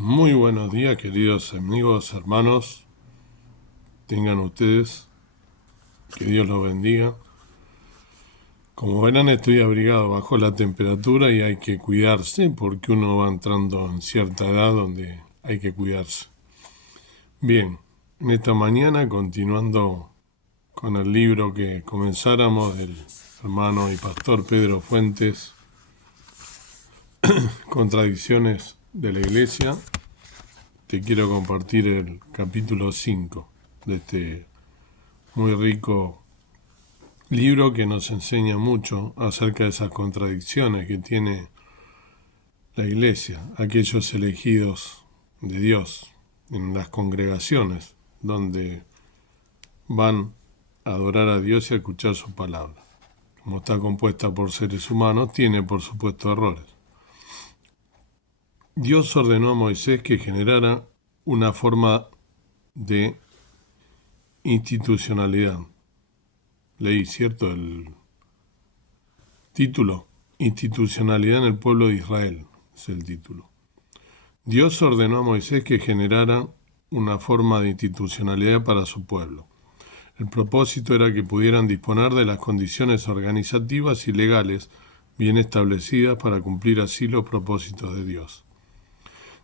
Muy buenos días, queridos amigos, hermanos. Tengan ustedes, que Dios los bendiga. Como verán, estoy abrigado bajo la temperatura y hay que cuidarse porque uno va entrando en cierta edad donde hay que cuidarse. Bien, en esta mañana, continuando con el libro que comenzáramos del hermano y pastor Pedro Fuentes, Contradicciones de la Iglesia, te quiero compartir el capítulo 5 de este muy rico libro que nos enseña mucho acerca de esas contradicciones que tiene la Iglesia, aquellos elegidos de Dios en las congregaciones donde van a adorar a Dios y a escuchar su palabra. Como está compuesta por seres humanos, tiene por supuesto errores. Dios ordenó a Moisés que generara una forma de institucionalidad. Leí, ¿cierto? El título, Institucionalidad en el pueblo de Israel, es el título. Dios ordenó a Moisés que generara una forma de institucionalidad para su pueblo. El propósito era que pudieran disponer de las condiciones organizativas y legales bien establecidas para cumplir así los propósitos de Dios.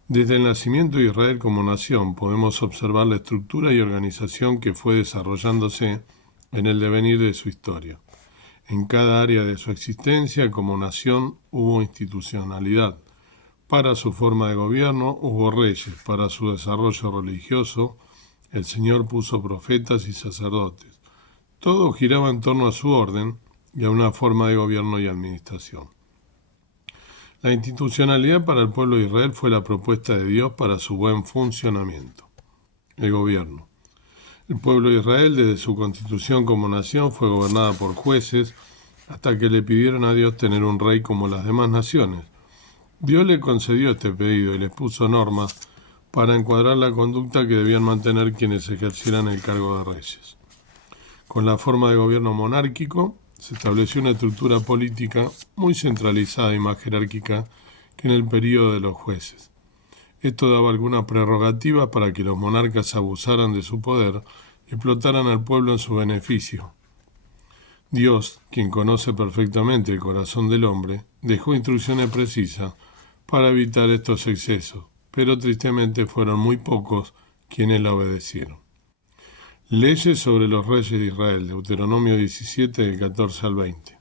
Desde el nacimiento de Israel como nación podemos observar la estructura y organización que fue desarrollándose en el devenir de su historia. En cada área de su existencia como nación hubo institucionalidad. Para su forma de gobierno hubo reyes. Para su desarrollo religioso, el Señor puso profetas y sacerdotes. Todo giraba en torno a su orden y a una forma de gobierno y administración. La institucionalidad para el pueblo de Israel fue la propuesta de Dios para su buen funcionamiento. El gobierno. El pueblo de Israel, desde su constitución como nación, fue gobernada por jueces hasta que le pidieron a Dios tener un rey como las demás naciones. Dios le concedió este pedido y les puso normas para encuadrar la conducta que debían mantener quienes ejercieran el cargo de reyes. Con la forma de gobierno monárquico, se estableció una estructura política muy centralizada y más jerárquica que en el período de los jueces. Esto daba algunas prerrogativas para que los monarcas abusaran de su poder y explotaran al pueblo en su beneficio. Dios, quien conoce perfectamente el corazón del hombre, dejó instrucciones precisas para evitar estos excesos, pero tristemente fueron muy pocos quienes la obedecieron. Leyes sobre los reyes de Israel, Deuteronomio 17, del 14 al 20.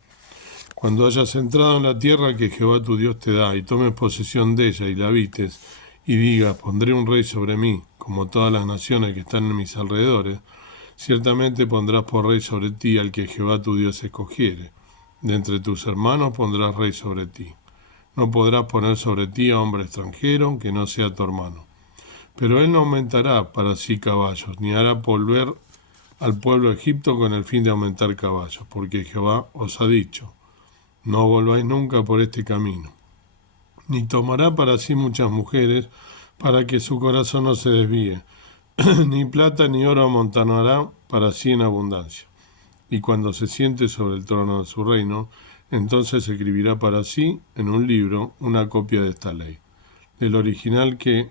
Cuando hayas entrado en la tierra que Jehová tu Dios te da, y tomes posesión de ella y la habites, y digas, pondré un rey sobre mí, como todas las naciones que están en mis alrededores, ciertamente pondrás por rey sobre ti al que Jehová tu Dios escogiere. De entre tus hermanos pondrás rey sobre ti. No podrás poner sobre ti a hombre extranjero que no sea tu hermano. Pero él no aumentará para sí caballos, ni hará volver al pueblo de Egipto con el fin de aumentar caballos, porque Jehová os ha dicho, no volváis nunca por este camino. Ni tomará para sí muchas mujeres, para que su corazón no se desvíe, ni plata ni oro amontonará para sí en abundancia. Y cuando se siente sobre el trono de su reino, entonces escribirá para sí en un libro una copia de esta ley, del original que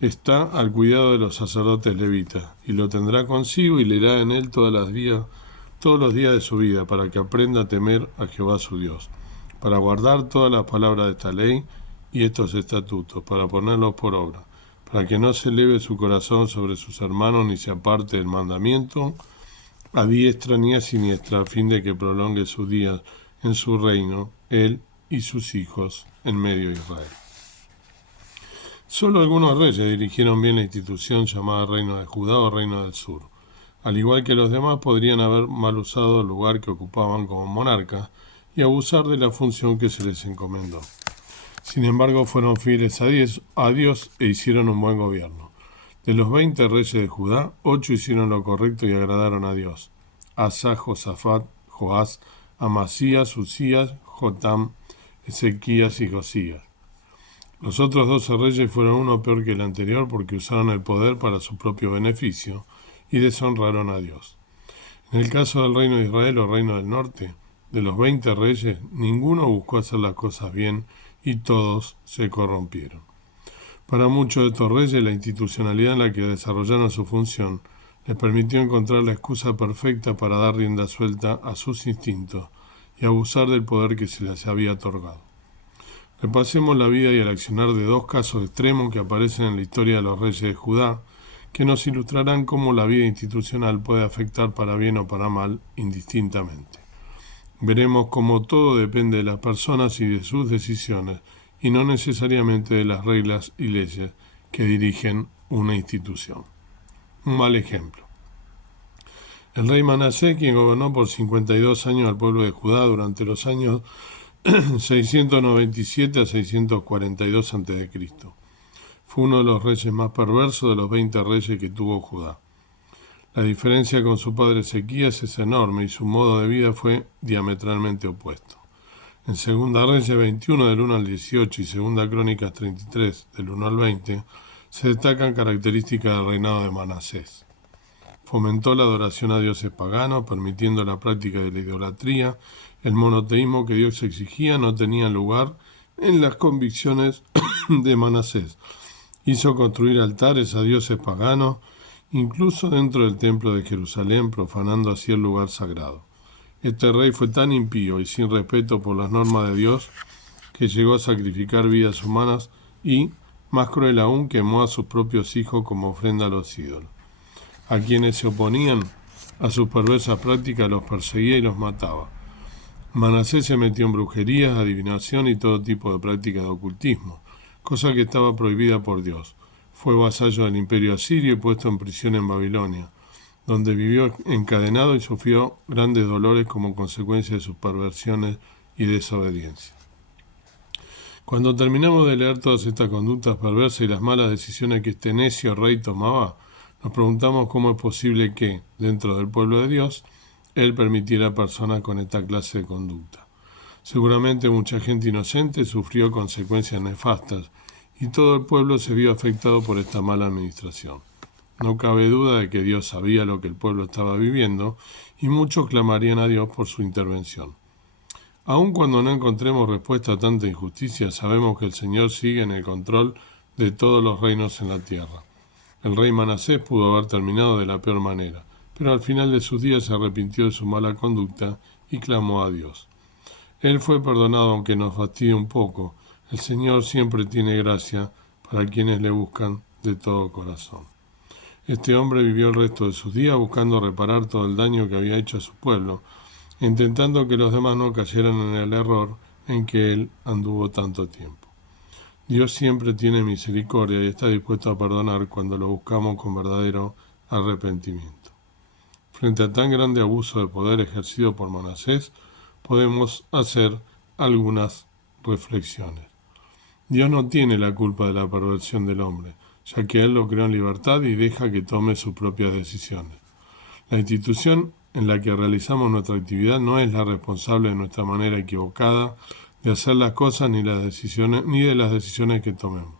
está al cuidado de los sacerdotes levitas, y lo tendrá consigo y leerá en él todos los días de su vida, para que aprenda a temer a Jehová su Dios, para guardar todas las palabras de esta ley y estos estatutos, para ponerlos por obra, para que no se eleve su corazón sobre sus hermanos, ni se aparte del mandamiento, a diestra ni a siniestra, a fin de que prolongue sus días en su reino, él y sus hijos en medio de Israel. Solo algunos reyes dirigieron bien la institución llamada Reino de Judá o Reino del Sur. Al igual que los demás, podrían haber mal usado el lugar que ocupaban como monarcas y abusar de la función que se les encomendó. Sin embargo, fueron fieles a Dios e hicieron un buen gobierno. De los 20 reyes de Judá, 8 hicieron lo correcto y agradaron a Dios: Asa, Josafat, Joás, Amasías, Usías, Jotam, Ezequías y Josías. Los otros 12 reyes fueron uno peor que el anterior porque usaron el poder para su propio beneficio y deshonraron a Dios. En el caso del reino de Israel o reino del norte, de los 20 reyes, ninguno buscó hacer las cosas bien y todos se corrompieron. Para muchos de estos reyes, la institucionalidad en la que desarrollaron su función les permitió encontrar la excusa perfecta para dar rienda suelta a sus instintos y abusar del poder que se les había otorgado. Repasemos la vida y el accionar de dos casos extremos que aparecen en la historia de los reyes de Judá, que nos ilustrarán cómo la vida institucional puede afectar para bien o para mal indistintamente. Veremos cómo todo depende de las personas y de sus decisiones, y no necesariamente de las reglas y leyes que dirigen una institución. Un mal ejemplo. El rey Manasés, quien gobernó por 52 años al pueblo de Judá durante los años 697 a 642 a.C., fue uno de los reyes más perversos de los 20 reyes que tuvo Judá. La diferencia con su padre Ezequías es enorme y su modo de vida fue diametralmente opuesto. En 2 Reyes 21 del 1 al 18 y 2 Crónicas 33 del 1 al 20 se destacan características del reinado de Manasés. Fomentó la adoración a dioses paganos, permitiendo la práctica de la idolatría. El monoteísmo que Dios exigía no tenía lugar en las convicciones de Manasés. Hizo construir altares a dioses paganos, incluso dentro del templo de Jerusalén, profanando así el lugar sagrado. Este rey fue tan impío y sin respeto por las normas de Dios que llegó a sacrificar vidas humanas y, más cruel aún, quemó a sus propios hijos como ofrenda a los ídolos. A quienes se oponían a sus perversas prácticas los perseguía y los mataba. Manasés se metió en brujerías, adivinación y todo tipo de prácticas de ocultismo, cosa que estaba prohibida por Dios. Fue vasallo del imperio asirio y puesto en prisión en Babilonia, donde vivió encadenado y sufrió grandes dolores como consecuencia de sus perversiones y desobediencia. Cuando terminamos de leer todas estas conductas perversas y las malas decisiones que este necio rey tomaba, nos preguntamos cómo es posible que, dentro del pueblo de Dios, Él permitiera a personas con esta clase de conducta. Seguramente mucha gente inocente sufrió consecuencias nefastas y todo el pueblo se vio afectado por esta mala administración. No cabe duda de que Dios sabía lo que el pueblo estaba viviendo y muchos clamarían a Dios por su intervención. Aun cuando no encontremos respuesta a tanta injusticia, sabemos que el Señor sigue en el control de todos los reinos en la tierra. El rey Manasés pudo haber terminado de la peor manera, pero al final de sus días se arrepintió de su mala conducta y clamó a Dios. Él fue perdonado aunque nos fastidie un poco. El Señor siempre tiene gracia para quienes le buscan de todo corazón. Este hombre vivió el resto de sus días buscando reparar todo el daño que había hecho a su pueblo, intentando que los demás no cayeran en el error en que él anduvo tanto tiempo. Dios siempre tiene misericordia y está dispuesto a perdonar cuando lo buscamos con verdadero arrepentimiento. Frente a tan grande abuso de poder ejercido por Manasés, podemos hacer algunas reflexiones. Dios no tiene la culpa de la perversión del hombre, ya que Él lo creó en libertad y deja que tome sus propias decisiones. La institución en la que realizamos nuestra actividad no es la responsable de nuestra manera equivocada de hacer las cosas ni de las decisiones que tomemos.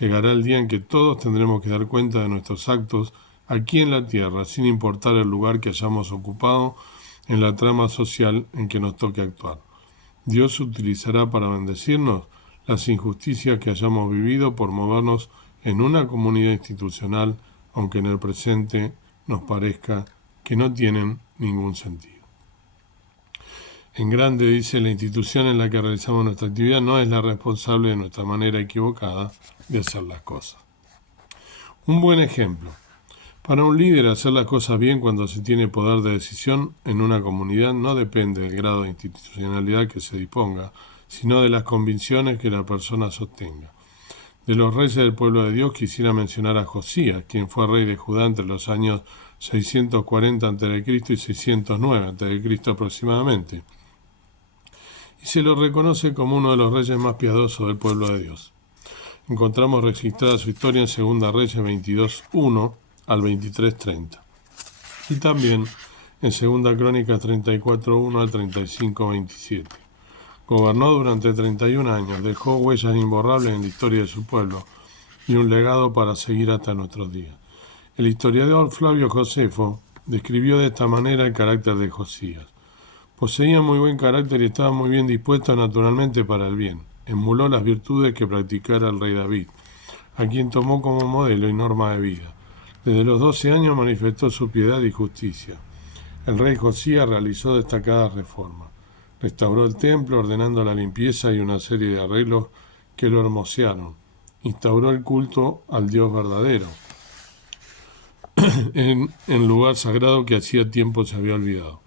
Llegará el día en que todos tendremos que dar cuenta de nuestros actos aquí en la tierra, sin importar el lugar que hayamos ocupado en la trama social en que nos toque actuar. Dios utilizará para bendecirnos las injusticias que hayamos vivido por movernos en una comunidad institucional, aunque en el presente nos parezca que no tienen ningún sentido. En grande dice, la institución en la que realizamos nuestra actividad no es la responsable de nuestra manera equivocada de hacer las cosas. Un buen ejemplo. Para un líder, hacer las cosas bien cuando se tiene poder de decisión en una comunidad no depende del grado de institucionalidad que se disponga, sino de las convicciones que la persona sostenga. De los reyes del pueblo de Dios quisiera mencionar a Josías, quien fue rey de Judá entre los años 640 a.C. y 609 a.C. aproximadamente, y se lo reconoce como uno de los reyes más piadosos del pueblo de Dios. Encontramos registrada su historia en 2 Reyes 22:1 al 23:30, y también en 2 Crónicas 34:1 al 35:27. Gobernó durante 31 años, dejó huellas imborrables en la historia de su pueblo y un legado para seguir hasta nuestros días. El historiador Flavio Josefo describió de esta manera el carácter de Josías. Poseía muy buen carácter y estaba muy bien dispuesto naturalmente para el bien. Emuló las virtudes que practicara el rey David. a quien tomó como modelo y norma de vida. Desde los 12 años manifestó su piedad y justicia. El rey Josías realizó destacadas reformas. Restauró el templo ordenando la limpieza y una serie de arreglos que lo hermosearon. Instauró el culto al Dios verdadero en lugar sagrado que hacía tiempo se había olvidado.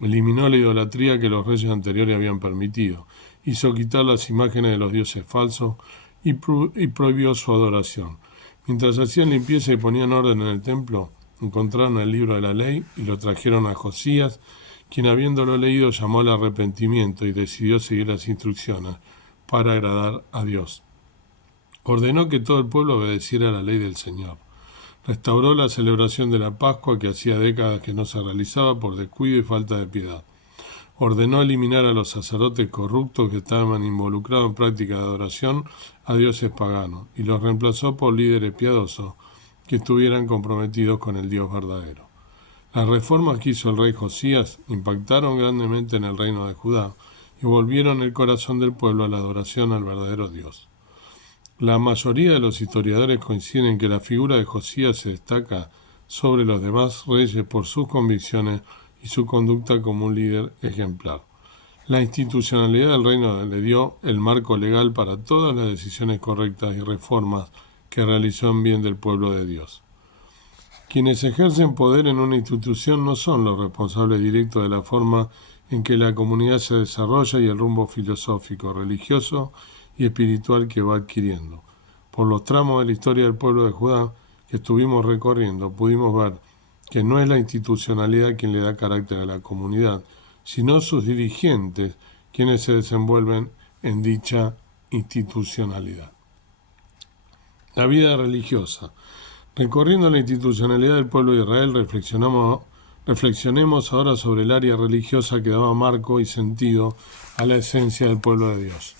Eliminó la idolatría que los reyes anteriores habían permitido. Hizo quitar las imágenes de los dioses falsos y prohibió su adoración. Mientras hacían limpieza y ponían orden en el templo, encontraron el libro de la ley y lo trajeron a Josías, quien habiéndolo leído llamó al arrepentimiento y decidió seguir las instrucciones para agradar a Dios. Ordenó que todo el pueblo obedeciera la ley del Señor. Restauró la celebración de la Pascua que hacía décadas que no se realizaba por descuido y falta de piedad. Ordenó eliminar a los sacerdotes corruptos que estaban involucrados en prácticas de adoración a dioses paganos y los reemplazó por líderes piadosos que estuvieran comprometidos con el Dios verdadero. Las reformas que hizo el rey Josías impactaron grandemente en el reino de Judá y volvieron el corazón del pueblo a la adoración al verdadero Dios. La mayoría de los historiadores coinciden en que la figura de Josías se destaca sobre los demás reyes por sus convicciones y su conducta como un líder ejemplar. La institucionalidad del reino le dio el marco legal para todas las decisiones correctas y reformas que realizó en bien del pueblo de Dios. Quienes ejercen poder en una institución no son los responsables directos de la forma en que la comunidad se desarrolla y el rumbo filosófico, religioso y espiritual que va adquiriendo. Por los tramos de la historia del pueblo de Judá que estuvimos recorriendo, pudimos ver que no es la institucionalidad quien le da carácter a la comunidad, sino sus dirigentes quienes se desenvuelven en dicha institucionalidad. La vida religiosa. Recorriendo la institucionalidad del pueblo de Israel, reflexionemos ahora sobre el área religiosa que daba marco y sentido a la esencia del pueblo de Dios.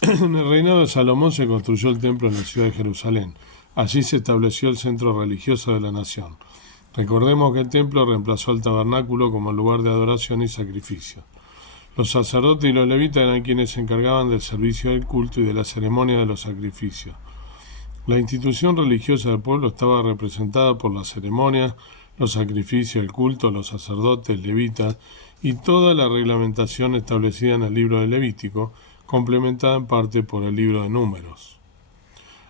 En el reinado de Salomón se construyó el templo en la ciudad de Jerusalén. Allí se estableció el centro religioso de la nación. Recordemos que el templo reemplazó al tabernáculo como lugar de adoración y sacrificio. Los sacerdotes y los levitas eran quienes se encargaban del servicio del culto y de la ceremonia de los sacrificios. La institución religiosa del pueblo estaba representada por las ceremonias, los sacrificios, el culto, los sacerdotes, levitas y toda la reglamentación establecida en el libro de Levítico, complementada en parte por el libro de Números.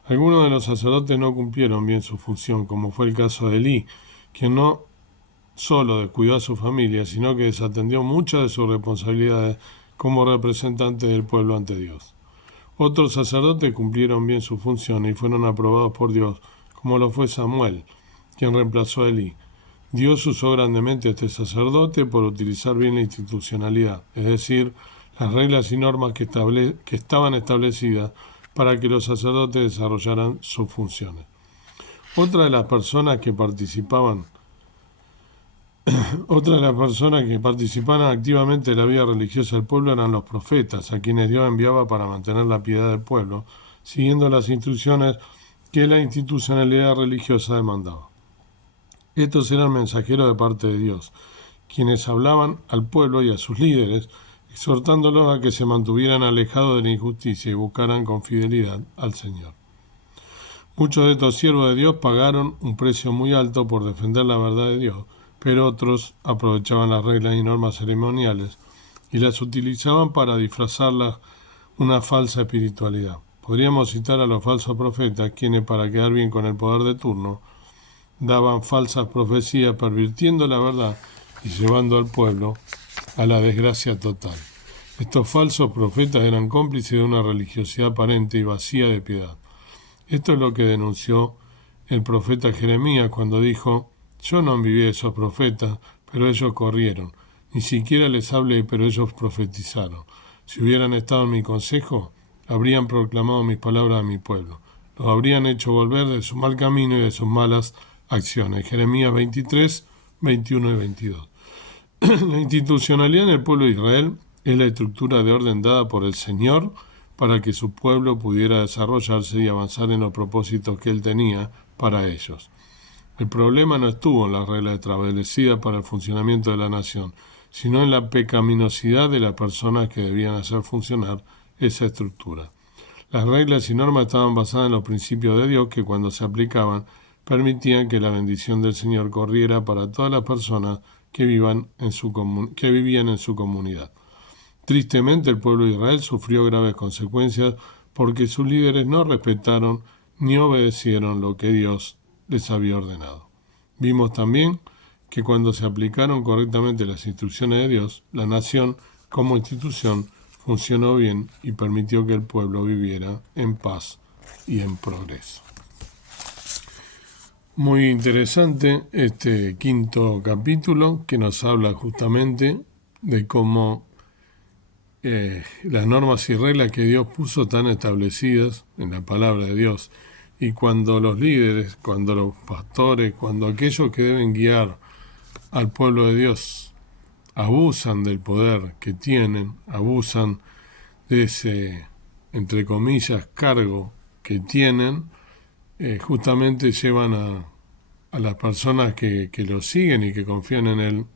Algunos de los sacerdotes no cumplieron bien su función, como fue el caso de Elí, quien no solo descuidó a su familia, sino que desatendió muchas de sus responsabilidades como representante del pueblo ante Dios. Otros sacerdotes cumplieron bien su función y fueron aprobados por Dios, como lo fue Samuel, quien reemplazó a Elí. Dios usó grandemente a este sacerdote por utilizar bien la institucionalidad, es decir, las reglas y normas que estaban establecidas para que los sacerdotes desarrollaran sus funciones. Otra de las personas que participaban activamente de la vida religiosa del pueblo eran los profetas, a quienes Dios enviaba para mantener la piedad del pueblo, siguiendo las instrucciones que la institucionalidad religiosa demandaba. Estos eran mensajeros de parte de Dios, quienes hablaban al pueblo y a sus líderes, exhortándolos a que se mantuvieran alejados de la injusticia y buscaran con fidelidad al Señor. Muchos de estos siervos de Dios pagaron un precio muy alto por defender la verdad de Dios, pero otros aprovechaban las reglas y normas ceremoniales y las utilizaban para disfrazarlas una falsa espiritualidad. Podríamos citar a los falsos profetas, quienes para quedar bien con el poder de turno, daban falsas profecías pervirtiendo la verdad y llevando al pueblo a la desgracia total. Estos falsos profetas eran cómplices de una religiosidad aparente y vacía de piedad. Esto es lo que denunció el profeta Jeremías cuando dijo: yo no envidié a esos profetas, pero ellos corrieron. Ni siquiera les hablé, pero ellos profetizaron. Si hubieran estado en mi consejo, habrían proclamado mis palabras a mi pueblo. Los habrían hecho volver de su mal camino y de sus malas acciones. Jeremías 23, 21 y 22. La institucionalidad en el pueblo de Israel es la estructura de orden dada por el Señor para que su pueblo pudiera desarrollarse y avanzar en los propósitos que Él tenía para ellos. El problema no estuvo en las reglas establecidas para el funcionamiento de la nación, sino en la pecaminosidad de las personas que debían hacer funcionar esa estructura. Las reglas y normas estaban basadas en los principios de Dios que cuando se aplicaban permitían que la bendición del Señor corriera para todas las personas que vivían en su comunidad. Tristemente, el pueblo de Israel sufrió graves consecuencias porque sus líderes no respetaron ni obedecieron lo que Dios les había ordenado. Vimos también que cuando se aplicaron correctamente las instrucciones de Dios, la nación como institución funcionó bien y permitió que el pueblo viviera en paz y en progreso. Muy interesante este quinto capítulo que nos habla justamente de cómo las normas y reglas que Dios puso tan establecidas en la palabra de Dios, y cuando los líderes, cuando los pastores, cuando aquellos que deben guiar al pueblo de Dios abusan del poder que tienen, abusan de ese, entre comillas, cargo que tienen, justamente llevan a las personas que lo siguen y que confían en él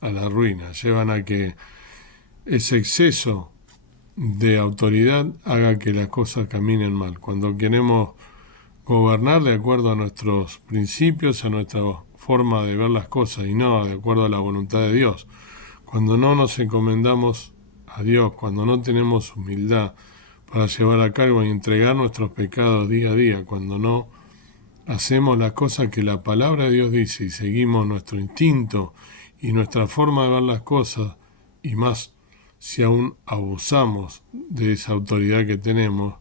a la ruina, llevan a que ese exceso de autoridad haga que las cosas caminen mal. Cuando queremos gobernar de acuerdo a nuestros principios, a nuestra forma de ver las cosas y no de acuerdo a la voluntad de Dios, cuando no nos encomendamos a Dios, cuando no tenemos humildad para llevar a cabo y entregar nuestros pecados día a día, cuando no hacemos las cosas que la palabra de Dios dice y seguimos nuestro instinto y nuestra forma de ver las cosas, y más si aún abusamos de esa autoridad que tenemos,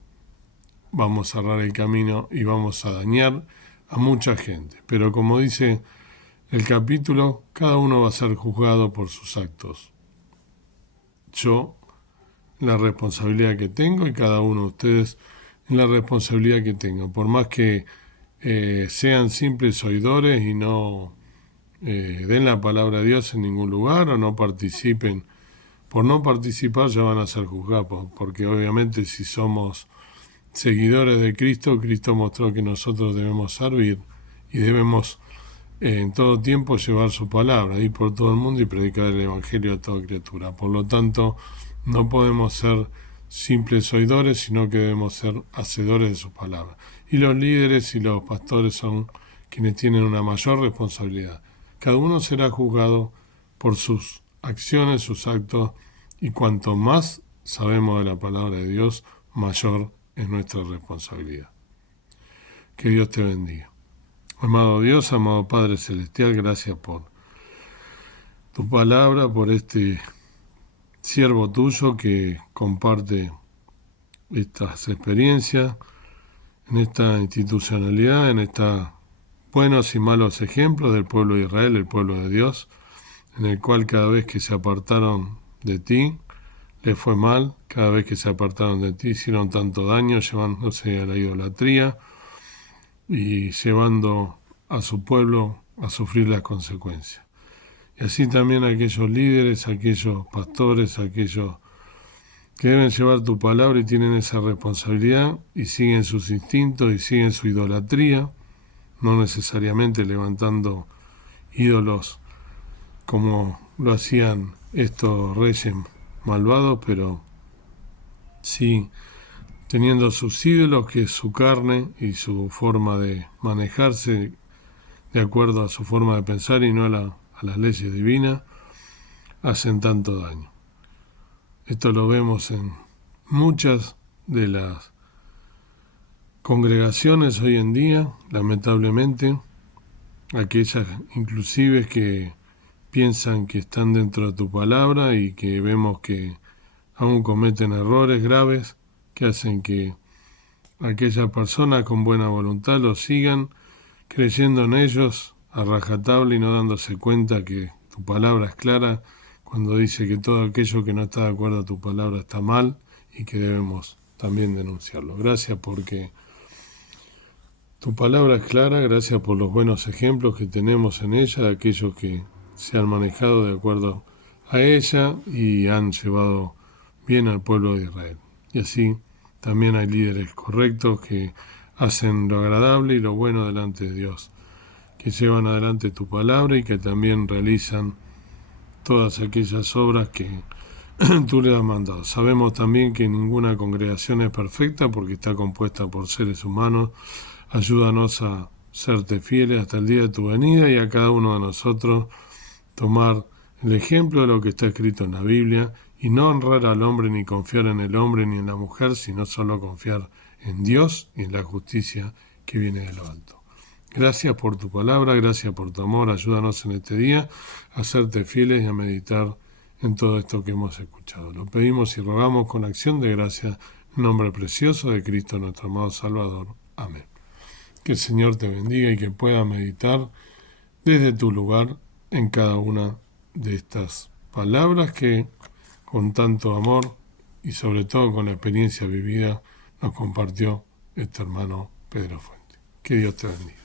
vamos a cerrar el camino y vamos a dañar a mucha gente. Pero como dice el capítulo, cada uno va a ser juzgado por sus actos. Yo, la responsabilidad que tengo, y cada uno de ustedes en la responsabilidad que tengan. Por más que sean simples oidores y no den la palabra de Dios en ningún lugar o no participen, por no participar ya van a ser juzgados, porque obviamente si somos seguidores de Cristo, Cristo mostró que nosotros debemos servir y debemos en todo tiempo llevar su palabra, ir por todo el mundo y predicar el Evangelio a toda criatura. Por lo tanto, no podemos ser simples oidores, sino que debemos ser hacedores de su palabra. Y los líderes y los pastores son quienes tienen una mayor responsabilidad. Cada uno será juzgado por sus acciones, sus actos, y cuanto más sabemos de la palabra de Dios, mayor es nuestra responsabilidad. Que Dios te bendiga. Amado Dios, amado Padre Celestial, gracias por tu palabra, por este siervo tuyo que comparte estas experiencias en esta institucionalidad, en estos buenos y malos ejemplos del pueblo de Israel, el pueblo de Dios, en el cual cada vez que se apartaron de ti, les fue mal, cada vez que se apartaron de ti hicieron tanto daño, llevándose a la idolatría y llevando a su pueblo a sufrir las consecuencias. Y así también aquellos líderes, aquellos pastores, aquellos que deben llevar tu palabra y tienen esa responsabilidad y siguen sus instintos y siguen su idolatría, no necesariamente levantando ídolos como lo hacían estos reyes malvados, pero sí teniendo sus ídolos, que es su carne y su forma de manejarse de acuerdo a su forma de pensar y no a las leyes divinas, hacen tanto daño. Esto lo vemos en muchas de las congregaciones hoy en día, lamentablemente, aquellas inclusive que piensan que están dentro de tu palabra y que vemos que aún cometen errores graves que hacen que aquellas personas con buena voluntad los sigan creyendo en ellos a rajatabla y no dándose cuenta que tu palabra es clara cuando dice que todo aquello que no está de acuerdo a tu palabra está mal y que debemos también denunciarlo. Gracias porque tu palabra es clara, gracias por los buenos ejemplos que tenemos en ella, aquellos que se han manejado de acuerdo a ella y han llevado bien al pueblo de Israel. Y así también hay líderes correctos que hacen lo agradable y lo bueno delante de Dios, que llevan adelante tu palabra y que también realizan todas aquellas obras que tú le has mandado. Sabemos también que ninguna congregación es perfecta porque está compuesta por seres humanos. Ayúdanos a serte fieles hasta el día de tu venida y a cada uno de nosotros tomar el ejemplo de lo que está escrito en la Biblia y no honrar al hombre ni confiar en el hombre ni en la mujer, sino solo confiar en Dios y en la justicia que viene de lo alto. Gracias por tu palabra, gracias por tu amor. Ayúdanos en este día a serte fieles y a meditar en todo esto que hemos escuchado. Lo pedimos y rogamos con acción de gracia en nombre precioso de Cristo nuestro amado Salvador. Amén. Que el Señor te bendiga y que puedas meditar desde tu lugar en cada una de estas palabras que con tanto amor y sobre todo con la experiencia vivida nos compartió este hermano Pedro Fuente. Que Dios te bendiga.